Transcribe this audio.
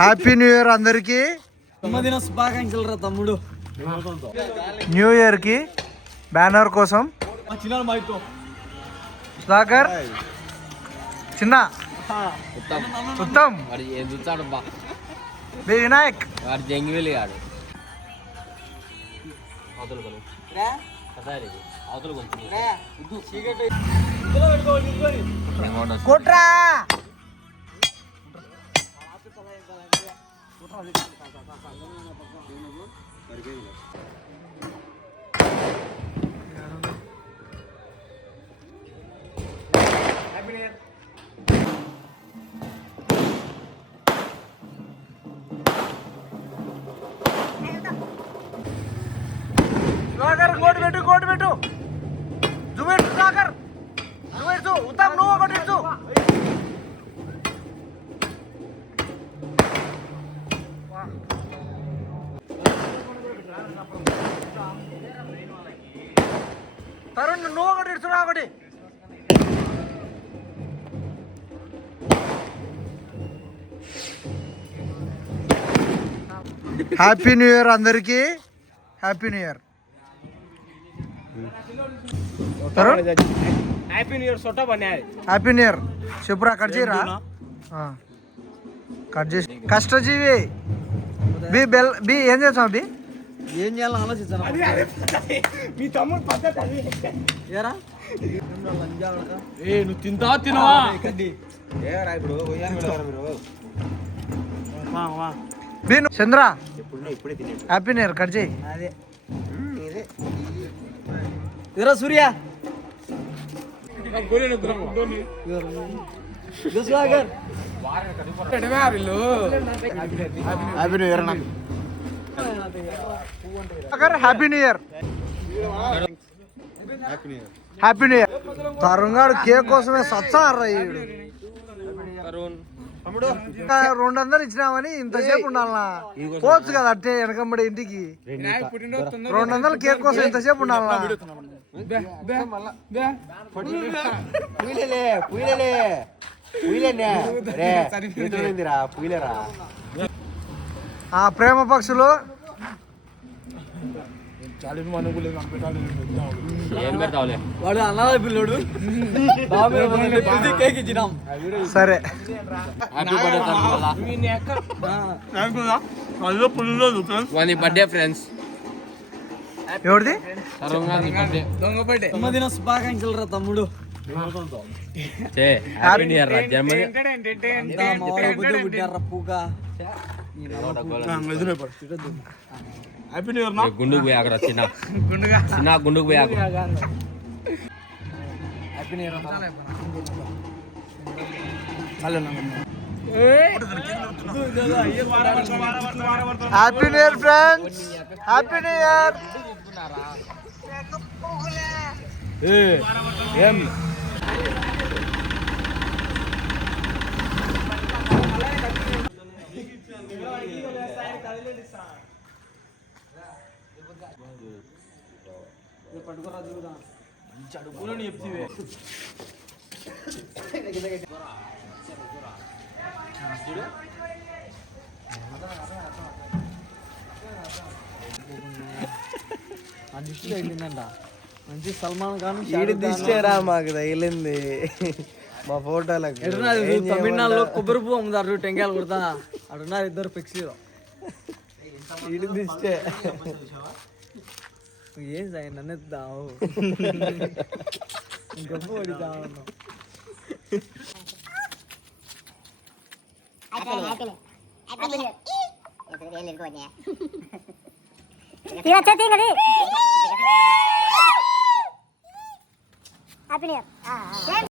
Happy new year అందరికి. జన్మదిన శుభాకాంక్షలు రా తమ్ముడు. న్యూ ఇయర్ కి బ్యానర్ కోసం సుధాకర్, చిన్న ఉత్తమ్, బి వినాయక్, కొట్రా సుధాకర్ కోటి పెట్టు, కోటి పెట్టు. జుబేట్ సుధాకర్, జుబేట్ ఉత్తమ్, నువ్వు ఒకటి ఇచ్చు. తరుణ్ నువ్వు ఒకటి ఇచ్చు, నా ఒకటి. హ్యాపీ న్యూ ఇయర్ అందరికి. Happy new year. Happy new year సొట్ట బన్యాయ్. హ్యాపీ న్యూ ఇయర్ చెప్పురా, కట్ చేయరా, కట్ చేసి. కష్టజీవి బి బెల్ బి ఏం చేస్తావు బి? ఏం చేయాలని ఆలోచించాను. మీ తమ్ముడు పద్ధతి అది ఏరా. నువ్వు తింటావా తినవా? B Chandra happy new year cut చేయి. అదే ఇరా Surya Sudhakar happy new year. Happy new year, happy new year. Tarun garu cake కోసమే సత్సారు. 200 ఇచ్చినామని ఇంతసేపు ఉండాలనా? పోవచ్చు కదా అట్టే వెనకమ్మడి ఇంటికి. 200 కేక్ కోసం ఇంతసేపు ఉండాలనా? ప్రేమ పక్షులు వాడు అన్నదా పిల్లోడు. కేక్ ఇచ్చినాం. సరే బర్త్డే ఫ్రెండ్స్. ఎవరిది? జన్మదిన శుభాకాంక్షలు రా తమ్ముడు. హ్యాపీ న్యూ ఇయర్ రా. గుండుకు పోయి ఆగరా, చిన్న గుండుకు పోయి ఆగు. Happy new year. Happy new year friends. Happy new year. ఏం మంచి సల్మాన్ ఖాన్ దిష్టేరా మాకు తగిలింది మా ఫోటోలకు. తమిళనాడులో కొబ్బరి పువ్వు అమ్ముతారు, టెంకాయలు కొడతా అడున్నారు ఇద్దరు పిక్సీలో. ఈడి దిష్టే. ఏం సాయి నన్ను ఎత్తావు గొప్ప పడితావు. Happy new year.